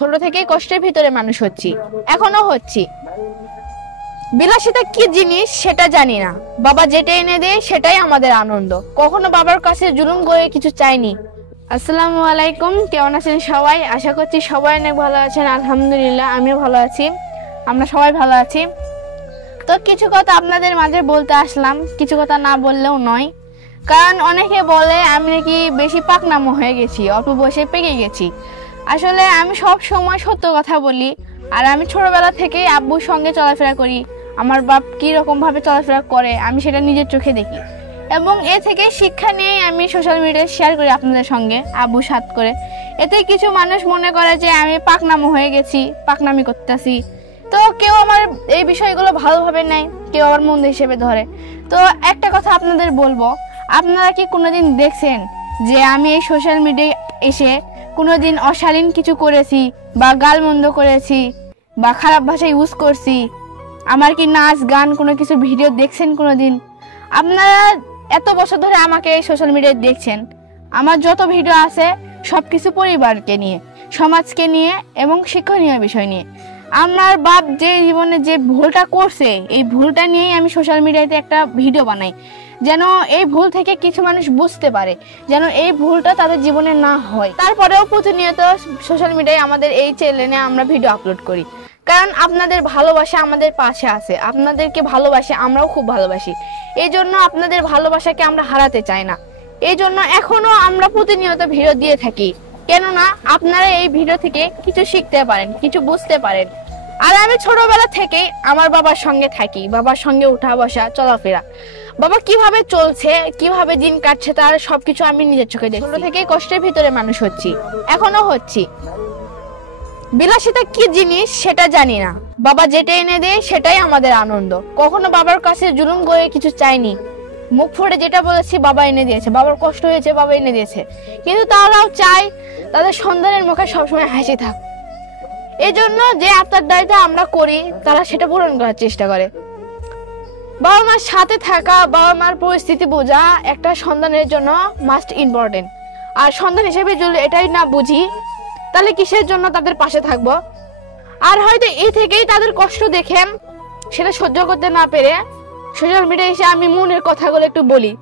ছোট থেকেই কষ্টের ভিতরে মানুষ হচ্ছি, এখনো হচ্ছি। বিলাসিতা কি জিনিস সেটা জানি না, বাবা যেটা এনে দেয় সেটাই আমাদের আনন্দ। কখনো বাবার কাছে জুলুম করে কিছু চাইনি। আসসালামু আলাইকুম, কেমন আছেন সবাই? আশা করছি সবাই অনেক ভালো আছেন। আলহামদুলিল্লাহ আমিও ভালো আছি, আমরা সবাই ভালো আছি। তো কিছু কথা আপনাদের মাঝে বলতে আসলাম, কিছু কথা না বললেও নয়। কারণ অনেকে বলে আমি নাকি বেশি পাকনামো হয়ে গেছি, অল্প বয়সে পেকে গেছি। আসলে আমি সব সময় সত্য কথা বলি। আর আমি ছোটবেলা থেকেই আব্বুর সঙ্গে চলাফেরা করি। আমার বাপ কি রকম ভাবে চলাফেরা করে আমি সেটা নিজের চোখে দেখি, এবং এ থেকে শিক্ষা নিয়ে আমি সোশ্যাল মিডিয়ায় শেয়ার করি আপনাদের সঙ্গে আব্বুর সাথ করে। এতে কিছু মানুষ মনে করে যে আমি পাকনামো হয়ে গেছি, পাকনামি করতেছি। তো কেউ আমার এই বিষয়গুলো ভালোভাবে নেয়, কেউ আবার মন্দ হিসেবে ধরে। তো একটা কথা আপনাদের বলবো, আপনারা কি কোনোদিন দেখছেন যে আমি এই সোশ্যাল মিডিয়ায় এসে কোনোদিন অশালীন কিছু করেছি বা গালমন্দ করেছি বা খারাপ ভাষা ইউজ করছি? আমার কি নাচ গান কোনো কিছু ভিডিও দেখছেন কোনোদিন? আপনারা এত বছর ধরে আমাকে এই সোশ্যাল মিডিয়ায় দেখছেন, আমার যত ভিডিও আছে সব কিছু পরিবারকে নিয়ে, সমাজকে নিয়ে এবং শিক্ষণীয় বিষয় নিয়ে। আমার বাপ যে জীবনে যে ভুলটা করছে এই ভুলটা নিয়েই আমি সোশ্যাল মিডিয়াতে একটা ভিডিও বানাই, যেন এই ভুল থেকে কিছু মানুষ বুঝতে পারে, যেন এই ভুলটা তাদের জীবনে না হয়। তারপরেও প্রতিনিয়ত সোশ্যাল মিডিয়ায় আমাদের এই চ্যানেলে আমরা ভিডিও আপলোড করি, কারণ আপনাদের ভালোবাসা আমাদের পাশে আছে। আপনাদেরকে ভালোবাসি, আমরাও খুব ভালোবাসি। এই জন্য আপনাদের ভালোবাসাকে আমরা হারাতে চাই না। এই জন্য এখনো আমরা প্রতিনিয়ত ভিডিও দিয়ে থাকি, কেননা আপনারা এই ভিডিও থেকে কিছু শিখতে পারেন, কিছু বুঝতে পারেন। আর আমি ছোটবেলা থেকে আমার বাবার সঙ্গে থাকি, বাবার সঙ্গে উঠা বসা চলাফেরা, বাবা কিভাবে চলছে, কিভাবে দিন কাটছে, তার সবকিছু আমি নিজের চোখে দেখি। ছোট থেকেই কষ্টের ভিতরে মানুষ হচ্ছি, এখনো হচ্ছি। বিলাসিতা কি জিনিস সেটা জানি না, বাবা যেটা এনে দেয় সেটাই আমাদের আনন্দ। কখনো বাবার কাছে জুলুম করে কিছু চাইনি। মুখ ফুটে যেটা বলেছি বাবা এনে দিয়েছে, বাবার কষ্ট হয়েছে বাবা এনে দিয়েছে, কিন্তু তারাও চাই তাদের সন্তানের মুখে সবসময় হাসি থাক। এই জন্য যে আপনার দায়িত্ব আমরা করি, তারা সেটা পূরণ করার চেষ্টা করে। বাবা মার সাথে থাকা, বাবা মার পরিস্থিতি বোঝা একটা সন্তানের জন্য মাস্ট ইম্পর্টেন্ট। আর সন্তান হিসেবে যদি এটাই না বুঝি, তাহলে কিসের জন্য তাদের পাশে থাকবো? আর হয়তো এই থেকেই তাদের কষ্ট দেখে সেটা সহ্য করতে না পেরে সোশ্যাল মিডিয়ায় এসে আমি মনের কথাগুলো একটু বলি।